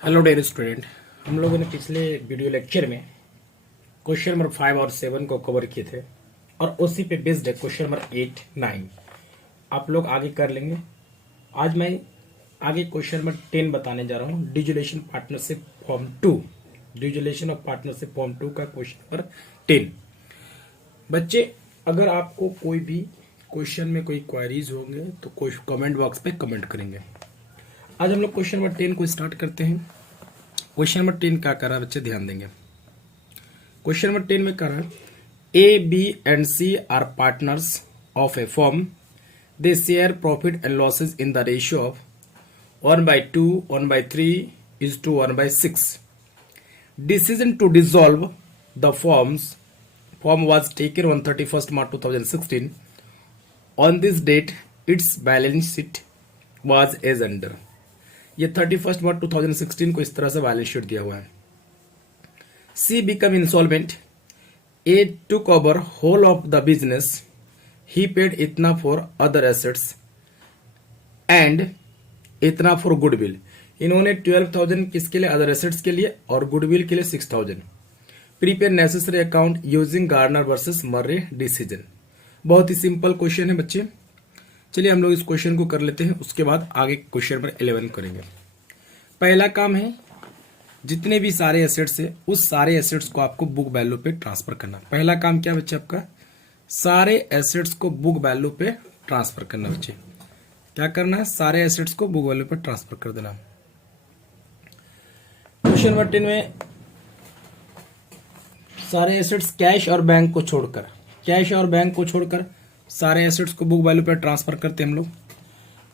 Hello dear student, हम लोगों ने पिछले वीडियो लेक्चर में क्वेश्चन नंबर 5 और 7 को कवर किए थे और उसी पे बेस्ड है क्वेश्चन नंबर 8, 9 आप लोग आगे कर लेंगे। आज मैं आगे क्वेश्चन नंबर 10 बताने जा रहा हूँ। Dissolution partnership form 2, dissolution of partnership form 2 का क्वेश्चन नंबर 10। बच्चे, अगर आपको कोई भी क्वेश्चन में कोई क्वेरीज होंगे तो कोई कमेंट बॉक्स पे कमेंट करेंगे। आज हम लोग क्वेश्चन नंबर 10 को स्टार्ट करते हैं। क्वेश्चन नंबर 10 क्या कर रहा है बच्चे, ध्यान देंगे। क्वेश्चन नंबर 10 में कर रहा है A, B and C are partners of a firm. They share profit and losses in the ratio of 1/2, 1/3 is to 1/6. Decision to dissolve the form was taken on 31st March 2016. On this date, its balance sheet was as under. ये 31st मार्च 2016 को इस तरह से balance sheet दिया हुआ है। C become insolvent. A took over whole of the business. He paid इतना for other assets and इतना फॉर गुडविल। इन्होंने 12,000 किसके लिए, अदर एसेट्स के लिए, और गुडविल के लिए 6,000। Prepare necessary account using Garner versus Murray decision. बहुत ही सिंपल क्वेश्चन है बच्चे। चलिए हम लोग इस क्वेश्चन को कर लेते हैं, उसके बाद आगे क्वेश्चन नंबर 11 करेंगे। पहला काम है, जितने भी सारे एसेट्स है उस सारे एसेट्स को आपको बुक वैल्यू पे ट्रांसफर करना। पहला काम क्या बच्चे आपका, सारे एसेट्स को बुक वैल्यू पे ट्रांसफर करना। बच्चे क्या करना है, सारे एसेट्स को बुक वैल्यू पे ट्रांसफर कर देना। क्वेश्चन नंबर 10 में सारे एसेट्स कैश और बैंक को छोड़कर सारे एसेट्स को बुक वैल्यू पे ट्रांसफर करते हैं हम लोग।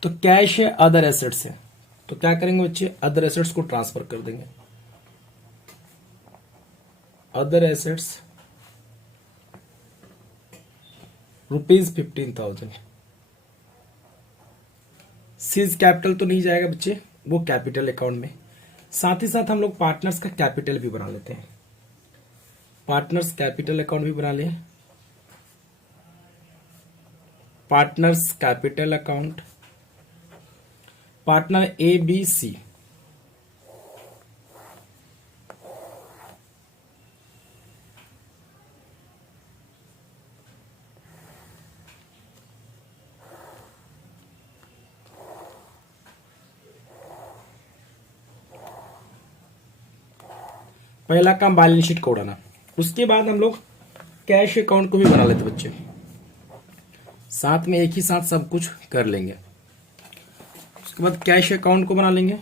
तो कैश है, अदर एसेट्स है, तो क्या करेंगे बच्चे, अदर एसेट्स को ट्रांसफर कर देंगे। Other assets ₹15,000। सीज कैपिटल तो नहीं जाएगा बच्चे, वो कैपिटल अकाउंट में। साथ ही साथ हम लोग पार्टनर्स का कैपिटल भी बना लेते हैं। पार्टनर्स कैपिटल अकाउंट भी बना लें। Partners capital account, partner A B C. पहला काम बैलेंस शीट को उड़ाना। उसके बाद हम लोग कैश अकाउंट को भी बना लेते बच्चे, साथ में एक ही साथ सब कुछ कर लेंगे। उसके बाद कैश अकाउंट को बना लेंगे।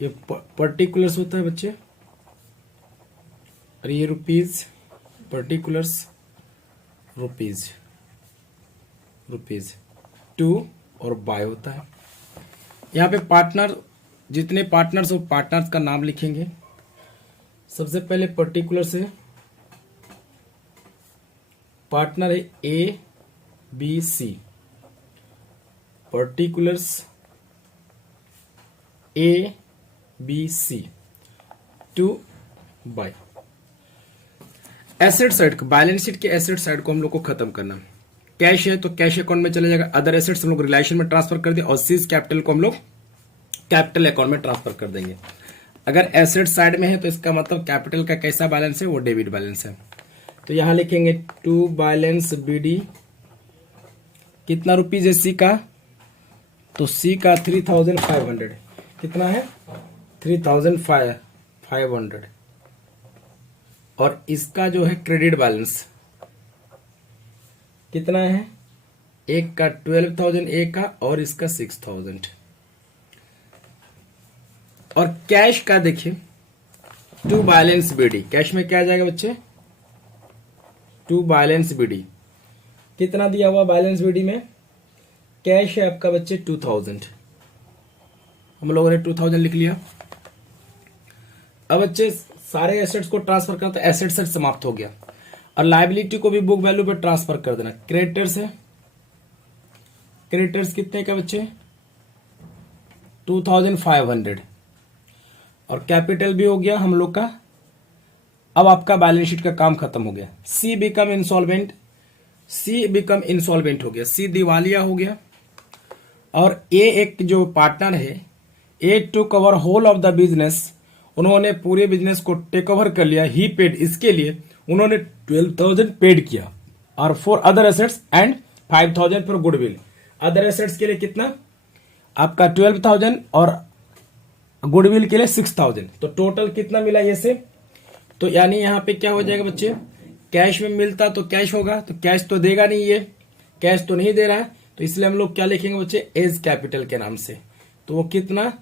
ये पर्टिकुलर्स होता है बच्चे, और ये रुपीज, पर्टिकुलर्स रुपीज 2 और बाय होता है। यहाँ पे पार्टनर, जितने पार्टनर्स हो पार्टनर्स का नाम लिखेंगे। सबसे पहले पर्टिकुलर से पार्टनर है A B C. Particulars A B C 2 by. Asset side को, बैलेंस शीट के एसेट साइड को हम लोग को खत्म करना। कैश है तो कैश अकाउंट में चले जाएगा, अदर एसेट्स हम लोग रिलेशन में ट्रांसफर कर दें, और सीज कैपिटल को हम लोग कैपिटल अकाउंट में ट्रांसफर कर देंगे। अगर एसेट साइड में है तो इसका मतलब कैपिटल का कैसा बैलेंस है, वो डेबिट बैलेंस है। तो यहां लिखेंगे 2 बैलेंस बीडी। कितना रुपीज है सी का, तो सी का 3,500। कितना है, 3,500। और इसका जो है क्रेडिट बैलेंस कितना है, एक का 12,000 एक का, और इसका 6,000। और कैश का देखिए 2 बैलेंस बीडी। कैश में क्या आ जाएगा बच्चे, 2 बैलेंस बीडी। कितना दिया हुआ बैलेंस बीडी में, कैश है आपका बच्चे 2,000। हम लोगों ने 2,000 लिख लिया। अब बच्चे सारे एसेट्स को ट्रांसफर करना, तो एसेट साइड समाप्त हो गया, और लायबिलिटी को भी बुक वैल्यू पे ट्रांसफर कर देना। क्रेडिटर्स है, क्रेडिटर्स कितने का बच्चे, 2,500। और कैपिटल भी हो गया हम लोग का। अब आपका बैलेंस शीट का काम खत्म हो गया। सी बिकम इंसॉल्वेंट, सी बिकम इंसॉल्वेंट हो गया, सी दिवालिया हो गया। और ए एक जो पार्टनर है, A took over whole of the business, उन्होंने पूरे बिजनेस को टेक ओवर कर लिया। ही पेड, इसके लिए उन्होंने 12,000 पेड किया। और for other assets and 5,000 for goodwill. Other assets के लिए कितना आपका 12,000 और गुडविल के लिए 6,000। तो टोटल कितना मिला ये से? तो यानी यहां पे क्या हो जाएगा बच्चे, कैश में मिलता तो कैश होगा, तो कैश तो देगा नहीं, ये कैश तो नहीं दे रहा है, तो इसलिए हम लोग क्या लिखेंगे बच्चे, एज कैपिटल के नाम से। तो वो कितना,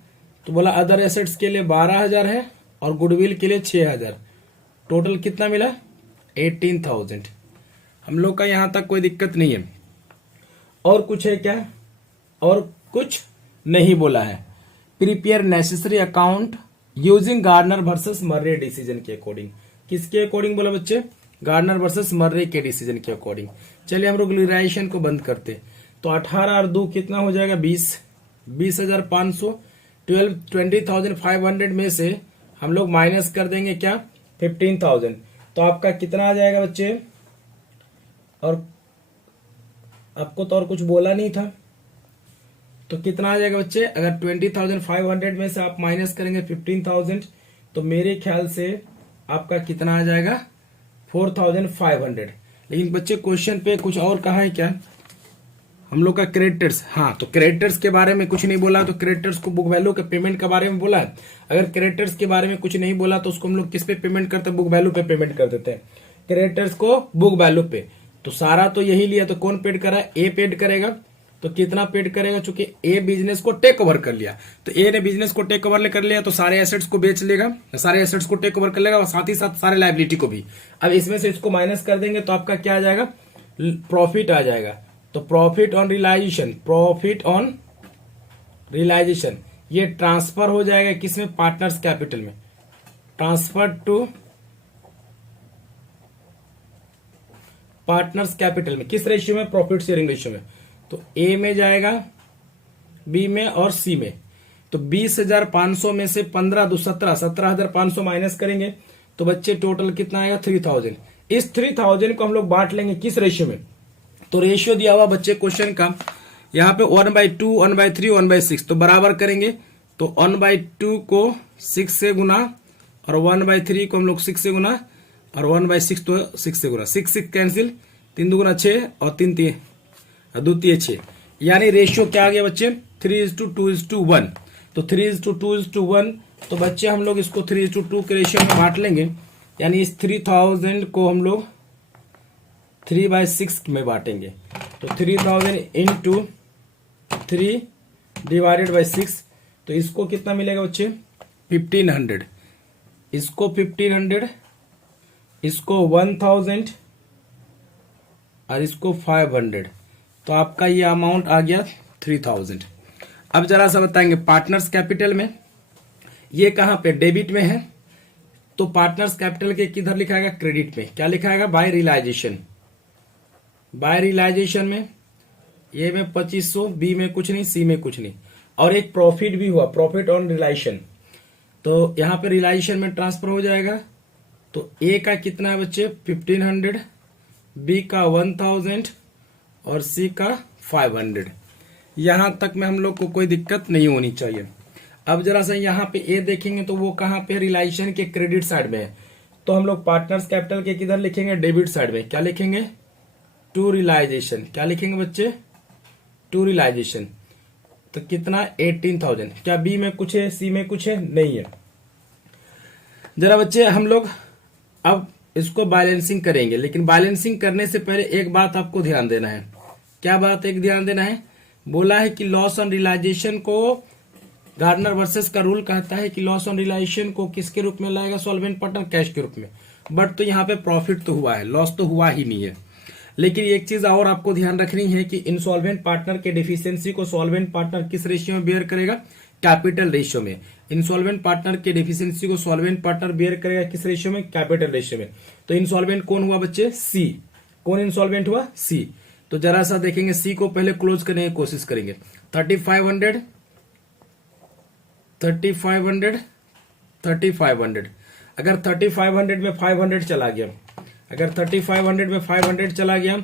तो बोला अदर एसेट्स के लिए 12,000 है और गुडविल के लिए 6,000। टोटल कितना मिला, 18,000। हम लोग का यहां तक कोई दिक्कत नहीं है। और कुछ है क्या? और कुछ नहीं बोला है। Prepare necessary account using Gardner versus Murray decision के अकॉर्डिंग। किसके अकॉर्डिंग बोला बच्चे? गार्डनर वर्सेस मर्रे के डिसीजन के अकॉर्डिंग। चलिए हम लोग रिलाइजेशन को बंद करते। तो 18 और 2 कितना हो जाएगा, 20,500। 20,500 में से हम लोग माइनस कर देंगे क्या, 15,000। तो आपका कितना आ जाएगा बच्चे? और आपको तो और कुछ बोला नहीं था, तो कितना आ जाएगा बच्चे? अगर 20,500 में से आप माइनस करेंगे 15,000, तो मेरे ख्याल से आपका कितना आ जाएगा, 4,500। लेकिन बच्चे क्वेश्चन पे कुछ और कहा है क्या हम लोग का, क्रेडिटर्स। हाँ, तो क्रेडिटर्स के बारे में कुछ नहीं बोला, तो क्रेडिटर्स को बुक वैल्यू के पेमेंट के बारे में बोला है। अगर क्रेडिटर्स के बारे में कुछ नहीं बोला तो उसको हम लोग किस पे पेमेंट करते हैं, बुक वैल्यू पे पेमेंट कर देते हैं क्रेडिटर्स को, बुक वैल्यू पे। तो सारा तो यही लिया, तो कौन पेड करा है, ए पेड करेगा। तो कितना पेड करेगा, चूंकि ए बिजनेस को टेक ओवर कर लिया, तो ए ने बिजनेस को टेक ओवर कर लिया, तो सारे एसेट्स को बेच लेगा, सारे एसेट्स को टेक ओवर कर लेगा और साथ ही साथ सारे लायबिलिटी को भी। अब इसमें से इसको माइनस कर देंगे तो आपका क्या आ जाएगा, प्रॉफिट आ जाएगा। तो profit on realisation, profit on realisation ये ट्रांसफर हो जाएगा किसमें, पार्टनर्स कैपिटल में। ट्रांसफर टू पार्टनर्स कैपिटल में, किस रेशियो में, प्रॉफिट शेयरिंग रेशियो में। तो ए में जाएगा, बी में और सी में। तो 20,500 में से 15 2 17, 17,500 माइनस करेंगे तो बच्चे टोटल कितना आएगा, 3,000। इस 3,000 को हम लोग बांट लेंगे किस रेशियो में, तो रेशियो दिया हुआ बच्चे क्वेश्चन का यहाँ पे 1/2, 1/3, 1/6। तो बराबर करेंगे, तो 1/2 को 6 से गुना और 1/3 को हम लोग 6 से गुना और 1/6 तो 6 से गुना, 6 6 कैंसिल, 3 2 6 और 3 3 2 3 6। यानी रेशियो क्या आ गया बच्चे, 3:2:1। तो 3:2:1। तो बच्चे हम लोग इसको 3:2 के रेशियो में बांट लेंगे। यानी इस 3,000 को हम लोग 3/6 में बांटेंगे। तो 3,000 इंटू 3 डिवाइडेड बाई 6। तो इसको कितना मिलेगा बच्चे, 1,500। इसको 1,500, इसको 1,000 और इसको 500। तो आपका ये अमाउंट आ गया 3,000। अब जरा सा बताएंगे पार्टनर्स कैपिटल में ये कहां पे, डेबिट में है। तो पार्टनर्स कैपिटल के किधर लिखाएगा, क्रेडिट में। क्या लिखाएगा, बाय रियलाइजेशन। बाय रियलाइजेशन में ए में 2,500, बी में कुछ नहीं, सी में कुछ नहीं। और एक प्रॉफिट भी हुआ, प्रॉफिट ऑन रियलाइजेशन। तो यहां पे रियलाइजेशन में ट्रांसफर हो जाएगा। तो ए का कितना है बच्चे, 1,500, बी का 1,000 और सी का 500। यहां तक में हम लोग को कोई दिक्कत नहीं होनी चाहिए। अब जरा सा यहां पे ए देखेंगे तो वो कहां पे, रियलाइजेशन के क्रेडिट साइड में है। तो हम लोग पार्टनर्स कैपिटल के किधर लिखेंगे, डेबिट साइड में। क्या लिखेंगे, टू रियलाइजेशन। क्या लिखेंगे बच्चे, टू रियलाइजेशन। तो कितना, 18,000। क्या बी में कुछ है, सी में कुछ है, नहीं है। जरा बच्चे हम लोग अब इसको बैलेंसिंग करेंगे, लेकिन बैलेंसिंग करने से पहले एक बात आपको ध्यान देना है। क्या बात एक ध्यान देना है, बोला है कि लॉस ऑन रियलाइजेशन को, गार्डनर वर्सेस का रूल कहता है कि लॉस ऑन रियलाइजेशन को किसके रूप में लाएगा, सॉल्वेंट पार्टनर, कैश के रूप में। बट तो यहाँ पे प्रॉफिट तो हुआ है, लॉस तो हुआ ही नहीं है। लेकिन एक चीज और आपको ध्यान रखनी है कि इंसॉल्वेंट पार्टनर के डिफिशियंसी को सॉल्वेंट पार्टनर किस रेशियो में बेयर करेगा, कैपिटल रेशियो में। इंसॉल्वेंट पार्टनर के डिफिशियंसी को सॉल्वेंट पार्टनर बेयर करेगा किस रेशियो में, कैपिटल रेशियो में। तो इंसॉल्वेंट कौन हुआ बच्चे, सी। कौन इंसॉल्वेंट हुआ, सी। तो जरा सा देखेंगे, सी को पहले क्लोज करने की कोशिश करेंगे। 3,500 3500। अगर 3500 में 500 चला गया, अगर 3500 में 500 चला गया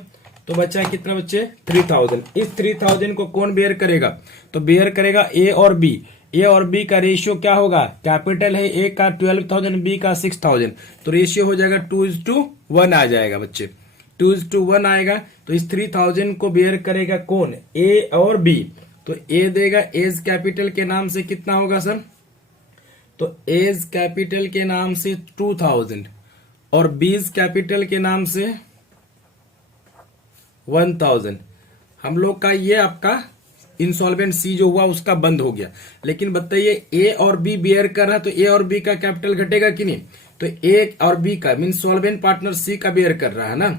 तो बचा कितना बच्चे 3000। इस 3000 को कौन बेयर करेगा, तो बेयर करेगा ए और बी। ए और बी का रेशियो क्या होगा, कैपिटल है ए का 12,000, बी का 6,000, तो रेशियो हो जाएगा 2:1 आ जाएगा बच्चे, 2:1 आएगा। तो इस 3000 को बेयर करेगा कौन, ए और बी। तो ए देगा एज कैपिटल के नाम से कितना होगा सर, तो एज कैपिटल के नाम से 2000 और बीज कैपिटल के नाम से 1000। हम लोग का ये आपका इंसॉल्वेंसी जो हुआ उसका बंद हो गया। लेकिन बताइए ए और बी बेयर कर रहा है तो ए और बी का कैपिटल घटेगा कि नहीं, तो ए और बी का मीन सॉल्वेंट पार्टनर सी का बेयर कर रहा है ना,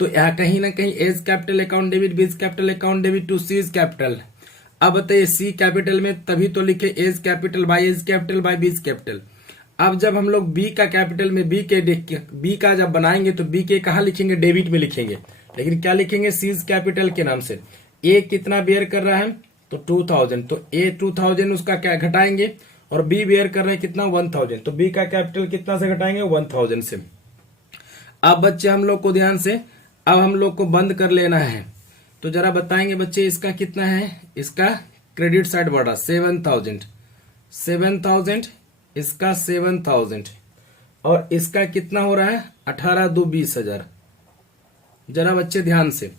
तो यहाँ कहीं ना कहीं A's capital account debit, B's capital account debit to C's capital. अब बताइए सी कैपिटल में तभी तो लिखे A's capital by A's capital by B's capital. अब जब हम लोग बी का कैपिटल में बी का जब बनाएंगे तो बी के कहा लिखेंगे, डेबिट में लिखेंगे, लेकिन क्या लिखेंगे सीज कैपिटल के नाम से। ए कितना बेयर कर रहा है तो 2000, तो ए 2000 उसका क्या घटाएंगे और बी बेयर कर रहे हैं कितना 1000, तो बी का कैपिटल कितना से घटाएंगे 1000 से। अब बच्चे हम लोग को ध्यान से अब हम लोग को बंद कर लेना है, तो जरा बताएंगे बच्चे इसका कितना है, इसका क्रेडिट साइड बढ़ रहा 7000, इसका 7000 और इसका कितना हो रहा है 18 2 20,000। जरा बच्चे ध्यान से,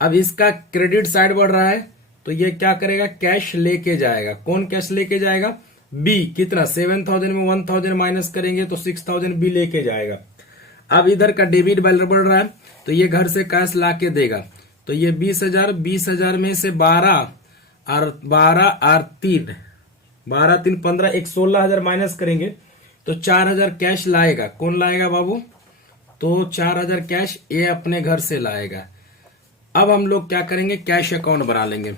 अब इसका क्रेडिट साइड बढ़ रहा है तो ये क्या करेगा, कैश लेके जाएगा। कौन कैश लेके जाएगा, बी। कितना 7000 में 1000 माइनस करेंगे तो 6000 बी लेके जाएगा। अब इधर का डेबिट बैलेंस बढ़ रहा है तो ये घर से कैश ला के देगा, तो ये 20,000 में से 12 और 3 15 एक 16,000 माइनस करेंगे तो 4,000 कैश लाएगा। कौन लाएगा बाबू, तो 4,000 कैश ये अपने घर से लाएगा। अब हम लोग क्या करेंगे, कैश अकाउंट बना लेंगे।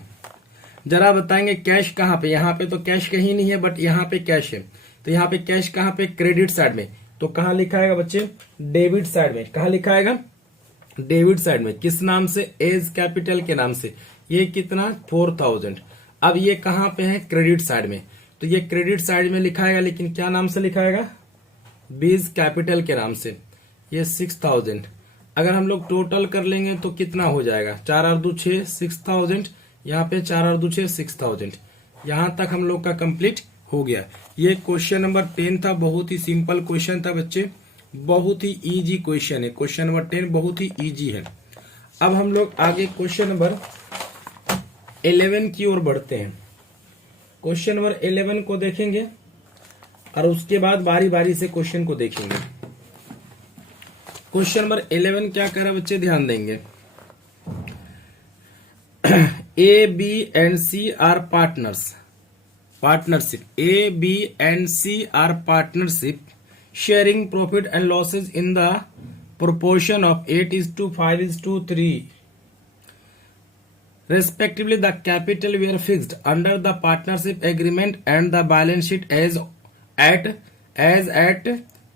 जरा बताएंगे कैश कहाँ पे, यहाँ पे तो कैश कहीं नहीं है बट यहाँ पे कैश है, तो यहाँ पे कैश कहाँ पे, क्रेडिट साइड में। तो कहाँ लिखा आएगा बच्चे, डेबिट साइड में। कहाँ लिखा आएगा, डेबिट साइड में। किस नाम से, एज कैपिटल के नाम से। ये कितना 4000। अब ये कहाँ पे है, क्रेडिट साइड में, तो ये क्रेडिट साइड में लिखाएगा, लेकिन क्या नाम से लिखाएगा, बीज कैपिटल के नाम से। ये 6000। अगर हम लोग टोटल कर लेंगे तो कितना हो जाएगा, 4 और 2 6 6000, यहाँ पे 4 और 2 6 6000। यहाँ तक हम लोग का कंप्लीट हो गया। ये क्वेश्चन नंबर 10 था, बहुत ही सिंपल क्वेश्चन था बच्चे, बहुत ही इजी क्वेश्चन है। क्वेश्चन नंबर 10 बहुत ही इजी है। अब हम लोग आगे क्वेश्चन नंबर 11 की ओर बढ़ते हैं। क्वेश्चन नंबर 11 को देखेंगे और उसके बाद बारी बारी से क्वेश्चन को देखेंगे। क्वेश्चन नंबर 11 क्या कह रहा है बच्चे, ध्यान देंगे। A B and C are partnership. A B and C are partnership sharing profit and losses in the proportion of 8:5:3 respectively. The capital were fixed under the partnership agreement and the balance sheet as at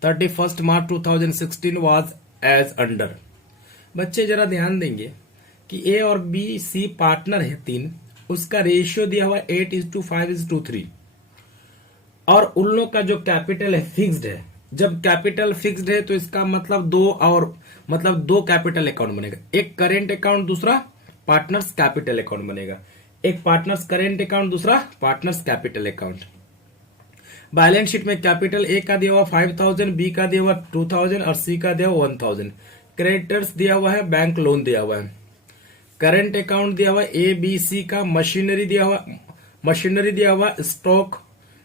31st March 2016 was as under। बच्चे जरा ध्यान देंगे कि ए और B C partner है 3, उसका ratio दिया हुआ 8:5:3 और उन लोग का जो कैपिटल है फिक्स्ड है। जब कैपिटल फिक्स्ड है तो इसका मतलब दो कैपिटल अकाउंट बनेगा, एक करेंट अकाउंट दूसरा पार्टनर्स कैपिटल अकाउंट बनेगा, एक पार्टनर्स करेंट अकाउंट दूसरा partners capital account. Balance sheet में कैपिटल ए का दिया हुआ 5000, बी का दिया हुआ 2000 और सी का दिया हुआ 1000। क्रेडिटर्स दिया हुआ है, बैंक लोन दिया हुआ है। करेंट अकाउंट दिया हुआ ए बी सी का, मशीनरी दिया हुआ, स्टॉक,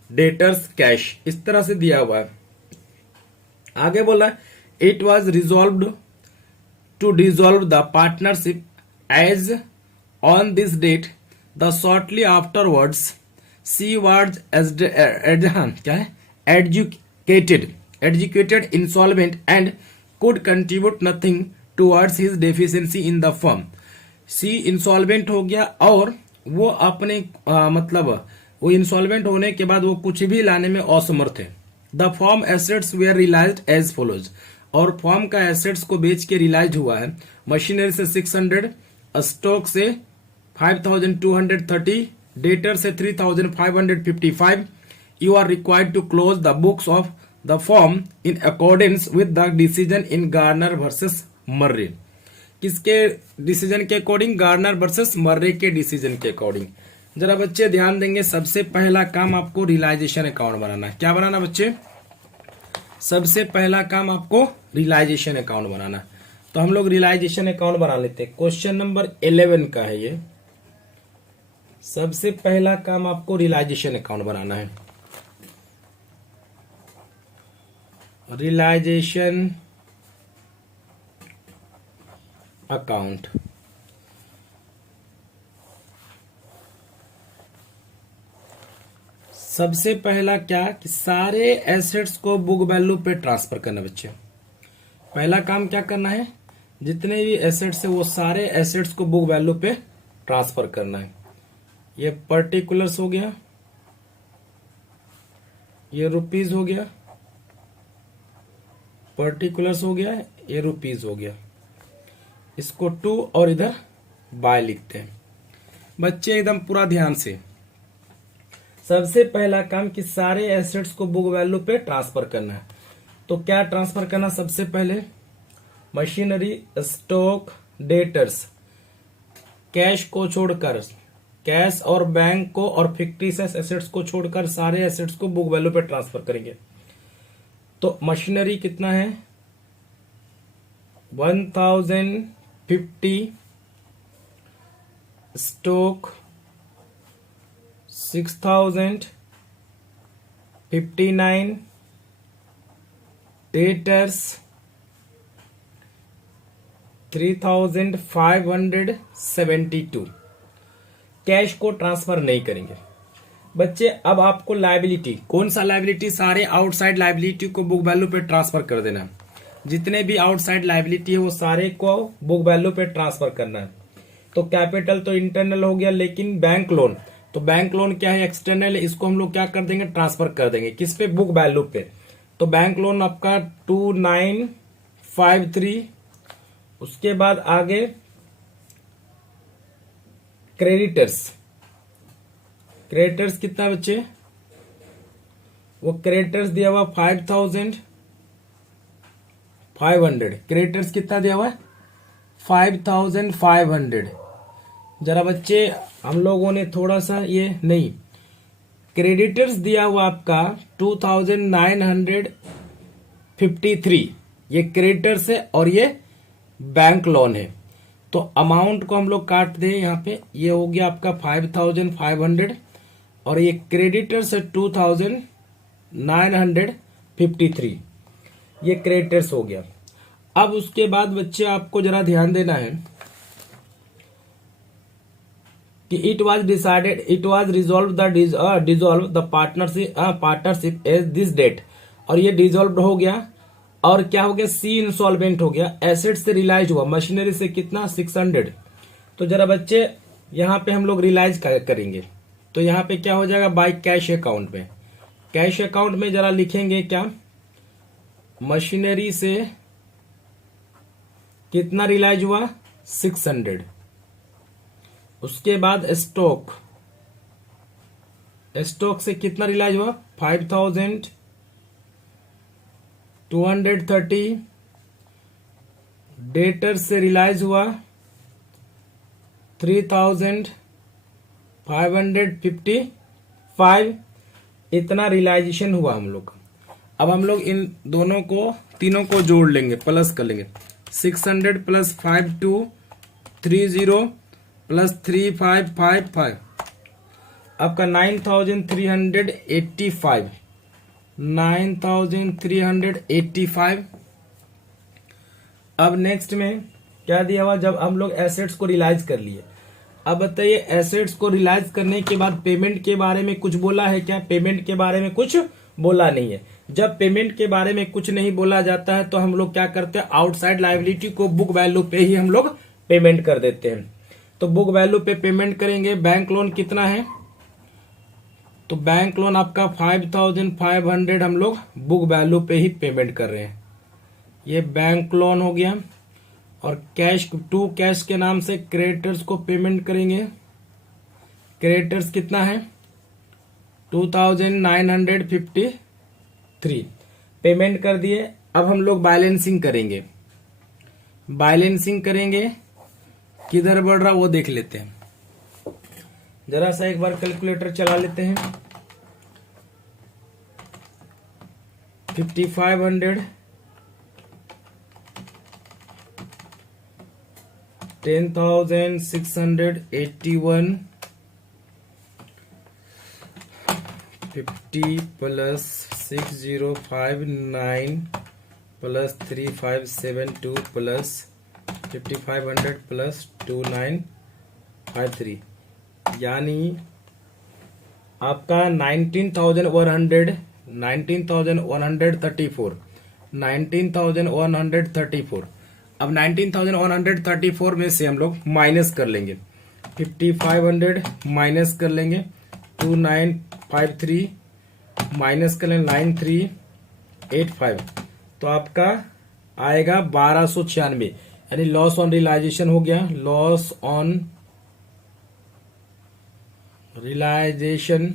डेटर्स, कैश, इस तरह से दिया हुआ है। आगे बोला it was resolved to dissolve the partnership as on this date the shortly afterwards she was adjudicated insolvent and could contribute nothing towards his deficiency in the firm. She insolvent हो गया और वो अपने वो इंसॉल्वेंट होने के बाद वो कुछ भी लाने में असमर्थ है। The firm assets were realised as follows, और फॉर्म का एसेट्स को बेच के रियलाइज हुआ है। मशीनरी से 600, स्टॉक से 5230, डेटर से 3555, you are required to close the books of the firm in accordance with the decision in Garner versus Murray. किसके डिसीजन के अकॉर्डिंग? गार्नर वर्सेस मर्रे के डिसीजन के अकॉर्डिंग। जरा बच्चे ध्यान देंगे, सबसे पहला काम आपको रियलाइजेशन अकाउंट बनाना है। क्या बनाना बच्चे? सबसे पहला काम आपको रियलाइजेशन अकाउंट बनाना। तो हम लोग रियलाइजेशन अकाउंट बना लेते हैं। क्वेश्चन नंबर 11 का है ये। सबसे पहला काम आपको रियलाइजेशन अकाउंट बनाना है। Realisation account. सबसे पहला क्या कि सारे एसेट्स को बुक वैल्यू पे ट्रांसफर करना बच्चे। पहला काम क्या करना है? जितने भी एसेट्स है वो सारे एसेट्स को बुक वैल्यू पे ट्रांसफर करना है। ये पर्टिकुलर्स हो गया, ये रुपीज हो गया, पर्टिकुलर्स हो गया, ये रुपीज हो गया। इसको टू और इधर बाय लिखते हैं। बच्चे एकदम पूरा ध्यान से, सबसे पहला काम कि सारे एसेट्स को बुक वैल्यू पे ट्रांसफर करना है। तो क्या ट्रांसफर करना? सबसे पहले मशीनरी, स्टॉक, डेटर्स, कैश को छोड़कर, कैश और बैंक को और फिक्टिशियस एसेट्स को छोड़कर सारे एसेट्स को बुक वैल्यू पे ट्रांसफर करेंगे। तो मशीनरी कितना है? 1050, स्टॉक 6000, 59, डेटर्स 3572। कैश को ट्रांसफर नहीं करेंगे बच्चे। अब आपको लायबिलिटी, कौन सा लायबिलिटी? सारे आउटसाइड लायबिलिटी को बुक वैल्यू पे ट्रांसफर कर देना है। जितने भी आउटसाइड लायबिलिटी है वो सारे को बुक वैल्यू पे ट्रांसफर करना है। तो कैपिटल तो इंटरनल हो गया, लेकिन बैंक लोन, तो बैंक लोन क्या है? एक्सटर्नल है। इसको हम लोग क्या कर देंगे? ट्रांसफर कर देंगे। किस पे? बुक वैल्यू पे। तो बैंक लोन आपका 2953। उसके बाद आगे क्रेडिटर्स। क्रेडिटर्स कितना बच्चे? वो क्रेडिटर्स दिया हुआ 5500। क्रेडिटर्स कितना दिया हुआ है? 5500। जरा बच्चे हम लोगों ने थोड़ा सा ये नहीं, क्रेडिटर्स दिया हुआ आपका 2953, ये क्रेडिटर्स है और ये बैंक लोन है। तो अमाउंट को हम लोग काट दें यहाँ पे, ये हो गया आपका 5500 और ये क्रेडिटर्स है 2953, ये क्रेडिटर्स हो गया। अब उसके बाद बच्चे आपको जरा ध्यान देना है कि it was resolve the partnership as this date, और ये डिजॉल्व हो गया। और क्या हो गया? सी इंसॉल्वेंट हो गया। एसेट से रिलाइज हुआ, मशीनरी से कितना? 600। तो जरा बच्चे यहां पे हम लोग रिलाइज करेंगे। तो यहां पे क्या हो जाएगा? बाय कैश अकाउंट में। कैश अकाउंट में जरा लिखेंगे क्या? मशीनरी से कितना रिलाइज हुआ? 600। उसके बाद स्टॉक से कितना रिलाइज हुआ? 5230। डेटर से रिलाइज हुआ 3555। इतना रियलाइजेशन हुआ हम लोग। अब हम लोग इन दोनों को, तीनों को जोड़ लेंगे, प्लस कर लेंगे। 600 प्लस 5230 प्लस 3555, आपका 9385। 9385। अब नेक्स्ट में क्या दिया हुआ? जब हम लोग एसेट्स को रियलाइज कर लिए, अब बताइए एसेट्स को रियलाइज करने के बाद पेमेंट के बारे में कुछ बोला है क्या? पेमेंट के बारे में कुछ बोला नहीं है। जब पेमेंट के बारे में कुछ नहीं बोला जाता है तो हम लोग क्या करते हैं? आउटसाइड लायबिलिटी को बुक वैल्यू पे ही हम लोग पेमेंट कर देते हैं। तो बुक वैल्यू पे पेमेंट करेंगे। बैंक लोन कितना है? तो बैंक लोन आपका 5500 हम लोग बुक वैल्यू पे ही पेमेंट कर रहे हैं। ये बैंक लोन हो गया। और कैश, टू कैश के नाम से क्रेडिटर्स को पेमेंट करेंगे। क्रेडिटर्स कितना है? 2953 पेमेंट कर दिए। अब हम लोग बैलेंसिंग करेंगे। बैलेंसिंग करेंगे, किधर बढ़ रहा वो देख लेते हैं। जरा सा एक बार कैलकुलेटर चला लेते हैं। 5500 10,681 50 प्लस 6059 प्लस 3572 प्लस 5500 प्लस 2953 यानी आपका 19,134। अब 19,134 में से हम लोग माइनस कर लेंगे। 5500 माइनस कर लेंगे 2953 माइनस कर लेंगे 9385, तो आपका आएगा 1296, यानी लॉस ऑन रियलाइजेशन हो गया। Loss on realisation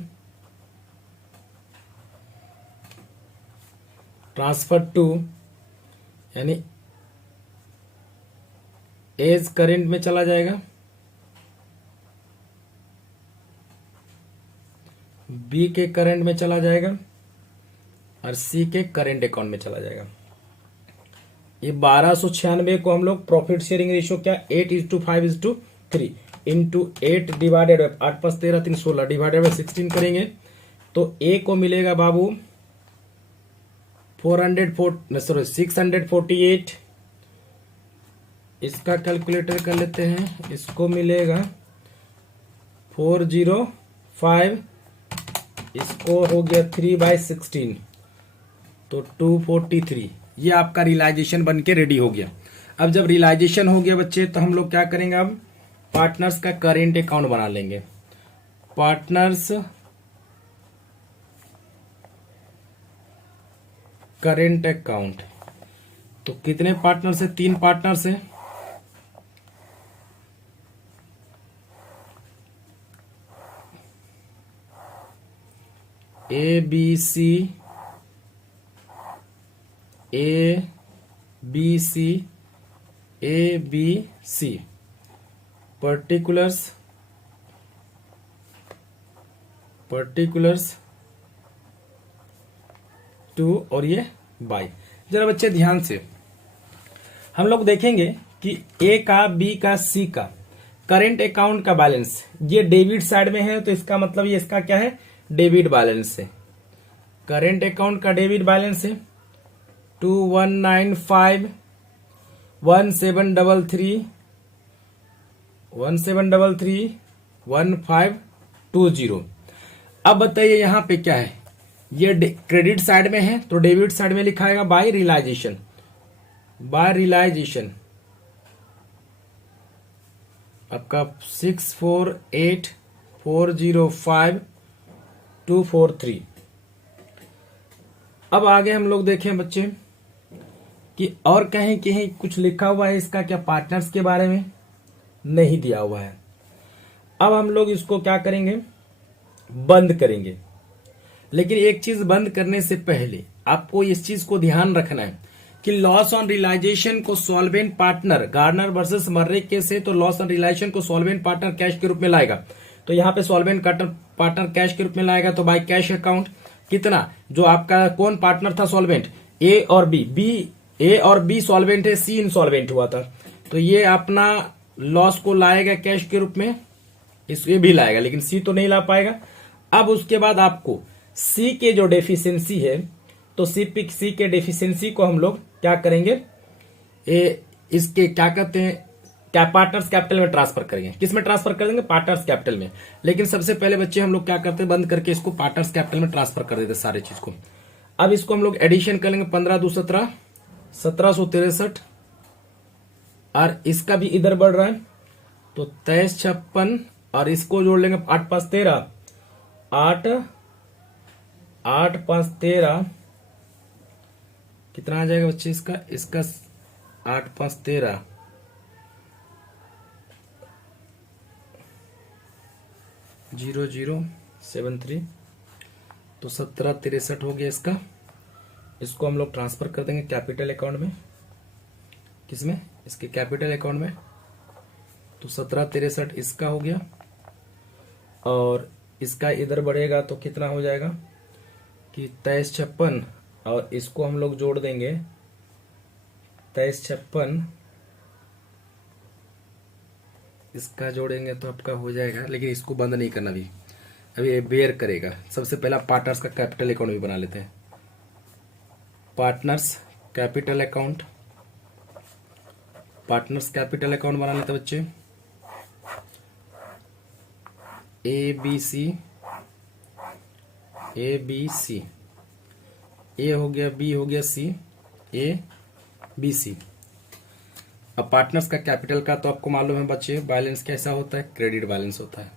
transfer to, यानी एज करेंट में चला जाएगा, बी के करंट में चला जाएगा और सी के करंट अकाउंट में चला जाएगा। ये 1296 को हम लोग प्रॉफिट शेयरिंग रेशियो क्या 8:5:3 इंटू 8 डिवाइडेड 8 + 13 3 16 डिवाइडेड 16 करेंगे तो ए को मिलेगा बाबू 648। इसका कैलकुलेटर कर लेते हैं, इसको मिलेगा 405, इसको हो गया 3/16 तो 243। ये आपका रियलाइजेशन बन के रेडी हो गया। अब जब रियलाइजेशन हो गया बच्चे तो हम लोग क्या करेंगे, अब पार्टनर्स का करेंट अकाउंट बना लेंगे। पार्टनर्स करेंट अकाउंट, तो कितने पार्टनर्स है, 3 पार्टनर्स है। A B C, A B C, A B C, particulars to, और ये बाई। जरा बच्चे ध्यान से हम लोग देखेंगे कि ए का, बी का, सी का करेंट अकाउंट का बैलेंस ये डेबिट साइड में है, तो इसका मतलब ये इसका क्या है, डेबिट बैलेंस है। करेंट अकाउंट का डेबिट बैलेंस है 2195 1733 1520। अब बताइए यहां पे क्या है, ये क्रेडिट साइड में है तो डेबिट साइड में लिखाएगा बाय रियलाइजेशन। आपका 648405243। अब आगे हम लोग देखें बच्चे कि और कहीं कहीं कुछ लिखा हुआ है इसका क्या, पार्टनर्स के बारे में नहीं दिया हुआ है। अब हम लोग इसको क्या करेंगे, बंद करेंगे। लेकिन एक चीज बंद करने से पहले आपको इस चीज को ध्यान रखना है कि लॉस ऑन रियलाइजेशन को सॉल्वेंट पार्टनर, गार्नर वर्सेस मर्रे केस है तो लॉस ऑन रियलाइजेशन को सॉल्वेंट पार्टनर कैश के रूप में लाएगा। तो यहाँ पे सॉल्वेंट पार्टनर कैश के रूप में लाएगा, तो बाय कैश अकाउंट कितना, जो आपका कौन पार्टनर था सॉल्वेंट, ए और बी, ए और बी सॉल्वेंट है, सी इनसॉल्वेंट हुआ था, तो ये अपना लॉस को लाएगा कैश के रूप में, इसको भी लाएगा, लेकिन सी तो नहीं ला पाएगा। अब उसके बाद आपको सी के जो डेफिशिएंसी है, तो सी के डेफिशिएंसी को हम लोग क्या करेंगे, इसके क्या कहते हैं, क्या पार्टनर्स कैपिटल में ट्रांसफर करेंगे। किस में ट्रांसफर कर देंगे, पार्टनर्स कैपिटल में। लेकिन सबसे पहले बच्चे हम लोग क्या करते हैं, बंद करके इसको पार्टनर्स कैपिटल में ट्रांसफर कर देते सारे चीज को। अब इसको हम लोग एडिशन कर लेंगे, 15 2 17 1763, और इसका भी इधर बढ़ रहा है तो 2356, और इसको जोड़ लेंगे 8 5 13 8 8 5 13 कितना आ जाएगा बच्चे, इसका 8 5 13 0073 तो 1763 हो गया इसका। इसको हम लोग ट्रांसफर कर देंगे कैपिटल अकाउंट में। किसमें? इसके कैपिटल अकाउंट में। तो 1763 इसका हो गया, और इसका इधर बढ़ेगा तो कितना हो जाएगा कि 2356, और इसको हम लोग जोड़ देंगे 2356, इसका जोड़ेंगे तो आपका हो जाएगा। लेकिन इसको बंद नहीं करना अभी ये बेयर करेगा। सबसे पहला पार्टनर्स का कैपिटल अकाउंट भी बना लेते हैं। Partners capital account, partners capital account बना लेते हैं बच्चे। ABC, ABC, ए हो गया, बी हो गया, सी, ABC। अब पार्टनर्स का कैपिटल का तो आपको मालूम है बच्चे, बैलेंस कैसा होता है? क्रेडिट बैलेंस होता है।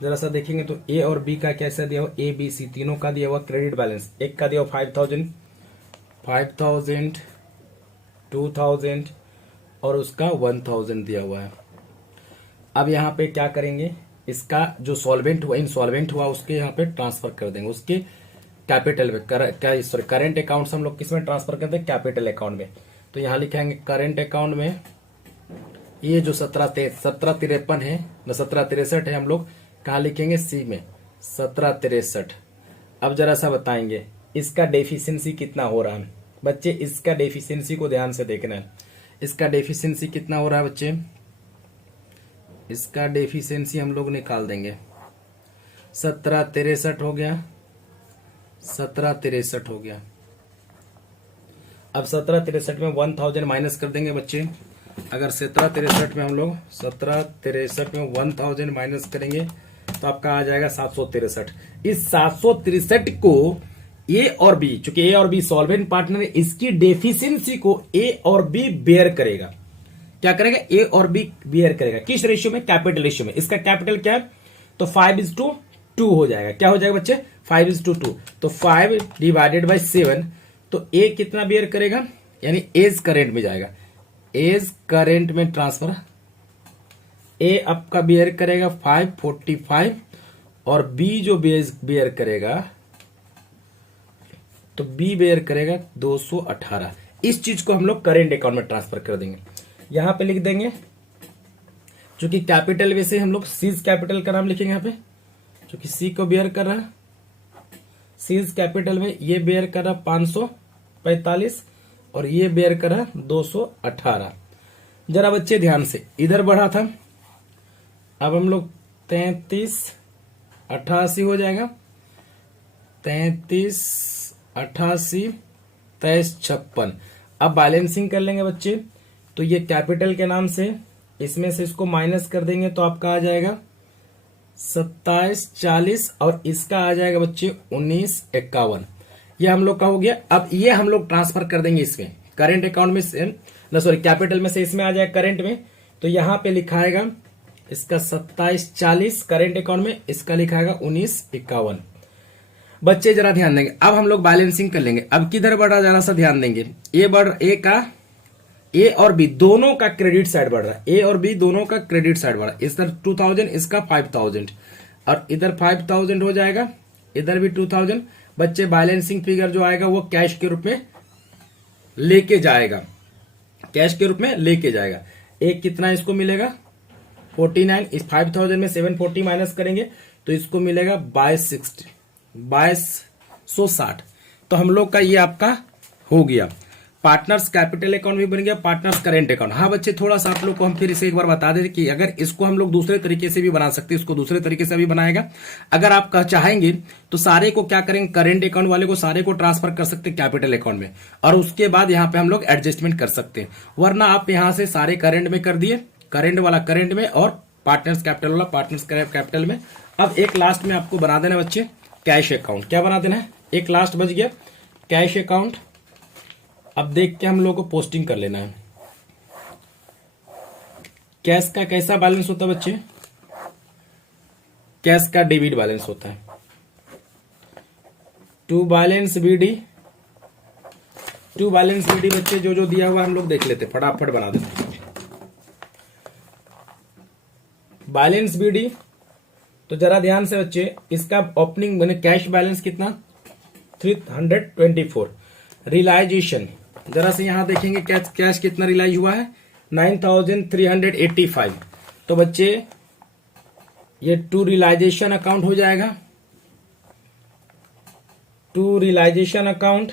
जरा सा देखेंगे तो ए और बी का कैसा दिया हुआ? ABC तीनों का दिया हुआ क्रेडिट बैलेंस। एक का दिया हुआ 5000, 2000 और उसका 1000 दिया हुआ है। अब यहाँ पे क्या करेंगे? इसका जो सॉल्वेंट हुआ, इंसॉल्वेंट हुआ, उसके यहाँ पे ट्रांसफर कर देंगे उसके कैपिटल में। करेंट अकाउंट हम लोग किस में ट्रांसफर करते हैं? कैपिटल अकाउंट में। तो यहाँ लिखेंगे करेंट अकाउंट में ये जो 1753 है न 1763 है, हम लोग कहाँ लिखेंगे? सी में 1763। अब जरा सा बताएंगे इसका डेफिशिएंसी कितना हो रहा है बच्चे। इसका डेफिशिएंसी को ध्यान से देखना है। इसका डेफिशिएंसी कितना हो रहा है बच्चे? इसका डेफिशिएंसी हम लोग निकाल देंगे। 1763 हो गया, 1763 हो गया। अब 1763 में 1000 माइनस कर देंगे बच्चे। अगर 1763 में हम लोग 1763 में 1000 माइनस करेंगे तो आपका आ जाएगा 763। इस 763 को ए और बी, चूंकि ए और बी सॉल्वेंट पार्टनर है, इसकी डेफिशिएंसी को ए और बी बेयर करेगा। क्या करेगा? ए और बी बेयर करेगा। किस रेशियो में? कैपिटल रेशियो में। इसका कैपिटल क्या है? तो 5:2 हो जाएगा। क्या हो जाएगा बच्चे? 5:2। तो 5 डिवाइडेड बाई 7, तो ए कितना बेयर करेगा? यानी एज करेंट में जाएगा। एज करेंट में ट्रांसफर ए आपका बेयर करेगा 545, और बी जो बेयर करेगा तो बी बेयर करेगा 218। इस चीज को हम लोग करेंट अकाउंट में ट्रांसफर कर देंगे। यहां पे लिख देंगे, चूंकि कैपिटल में से हम लोग सीज कैपिटल का नाम लिखेंगे। यहां पे चूंकि सी को बेयर कर रहा है, सीज कैपिटल में ये बेयर कर रहा 545 और ये बेयर कर रहा 218। जरा बच्चे ध्यान से, इधर बढ़ा था, अब हम लोग 3388 हो जाएगा। 3388 2356। अब बैलेंसिंग कर लेंगे बच्चे। तो ये कैपिटल के नाम से इसमें से इसको माइनस कर देंगे तो आपका आ जाएगा 2740, और इसका आ जाएगा बच्चे 1951। ये हम लोग का हो गया। अब ये हम लोग ट्रांसफर कर देंगे इसमें करेंट अकाउंट में से, कैपिटल में से इसमें आ जाएगा करेंट में। तो यहां पे लिखाएगा इसका 2740 करेंट अकाउंट में, इसका लिखाएगा 1951। बच्चे जरा ध्यान देंगे। अब हम लोग बैलेंसिंग कर लेंगे। अब किधर बढ़ रहा जरा सा ध्यान देंगे। ए और बी दोनों का क्रेडिट साइड बढ़ रहा है। ए और बी दोनों का क्रेडिट साइड बढ़ रहा है। इधर 2000, इसका 5000, और इधर 5000 हो जाएगा, इधर भी 2000। बच्चे बैलेंसिंग फिगर जो आएगा वो कैश के रूप में लेके जाएगा, कैश के रूप में लेके जाएगा। एक कितना इसको मिलेगा? 49। इस 5000 में 740 माइनस करेंगे तो इसको मिलेगा 2260। तो हम लोग का ये आपका हो गया। पार्टनर्स कैपिटल अकाउंट भी बन गया, पार्टनर्स करेंट अकाउंट। हाँ बच्चे, थोड़ा सा आप लोग को हम फिर इसे एक बार बता दें कि अगर इसको हम लोग दूसरे तरीके से भी बना सकते हैं, इसको दूसरे तरीके से भी बनाएगा। अगर आप चाहेंगे तो सारे को क्या करेंगे, करेंट अकाउंट वाले को सारे को ट्रांसफर कर सकते हैं कैपिटल अकाउंट में, और उसके बाद यहाँ पे हम लोग एडजस्टमेंट कर सकते हैं। वरना आप यहाँ से सारे करेंट में कर दिए, करेंट वाला करेंट में और पार्टनर्स कैपिटल वाला पार्टनर्स कैपिटल में। अब एक लास्ट में आपको बना देना बच्चे कैश अकाउंट। क्या बना देना है? एक लास्ट बच गया कैश अकाउंट। अब देख के हम लोग को पोस्टिंग कर लेना है। कैश का कैसा बैलेंस होता है बच्चे? कैश का डेबिट बैलेंस होता है। टू बैलेंस बीडी बच्चे जो जो दिया हुआ हम लोग देख लेते, फटाफट बना देते। बैलेंस बीडी तो जरा ध्यान से बच्चे, इसका ओपनिंग मैंने कैश बैलेंस कितना 324। रियलाइजेशन जरा से यहां देखेंगे कैश कितना रियलाइज हुआ है 9385। तो बच्चे ये टू रियलाइजेशन अकाउंट हो जाएगा, टू रियलाइजेशन अकाउंट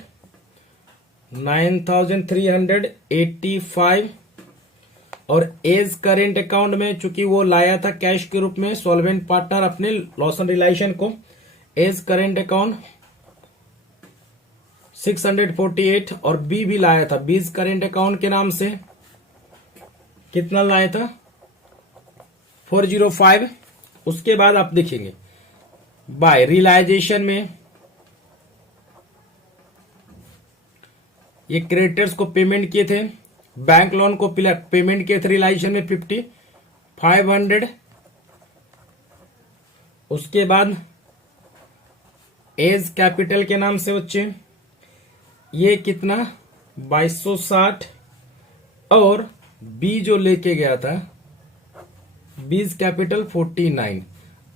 9385। और एज करेंट अकाउंट में चूंकि वो लाया था कैश के रूप में सॉल्वेंट पार्टनर अपने लॉस एंड रियलाइजेशन को, एज करेंट अकाउंट 648। और बी भी लाया था, बीज करेंट अकाउंट के नाम से कितना लाया था 405। उसके बाद आप देखेंगे बाय रियलाइजेशन में ये क्रेडिटर्स को पेमेंट किए थे, बैंक लोन को पेमेंट किए थे रियलाइजेशन में 500। उसके बाद एज कैपिटल के नाम से बच्चे ये कितना 2260। और बी जो लेके गया था बीज कैपिटल 49।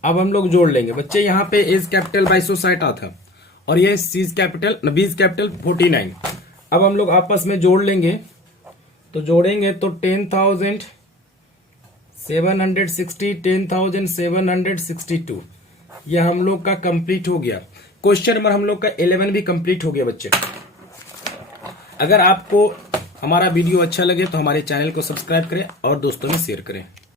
अब हम लोग जोड़ लेंगे बच्चे, यहां पे एज कैपिटल 2260 आता और ये सीज कैपिटल बीज कैपिटल 49। अब हम लोग आपस में जोड़ लेंगे, तो जोड़ेंगे तो 10,760 10,762 यह हम लोग का कंप्लीट हो गया। क्वेश्चन नंबर हम लोग का 11 भी कंप्लीट हो गया बच्चे। अगर आपको हमारा वीडियो अच्छा लगे तो हमारे चैनल को सब्सक्राइब करें और दोस्तों में शेयर करें।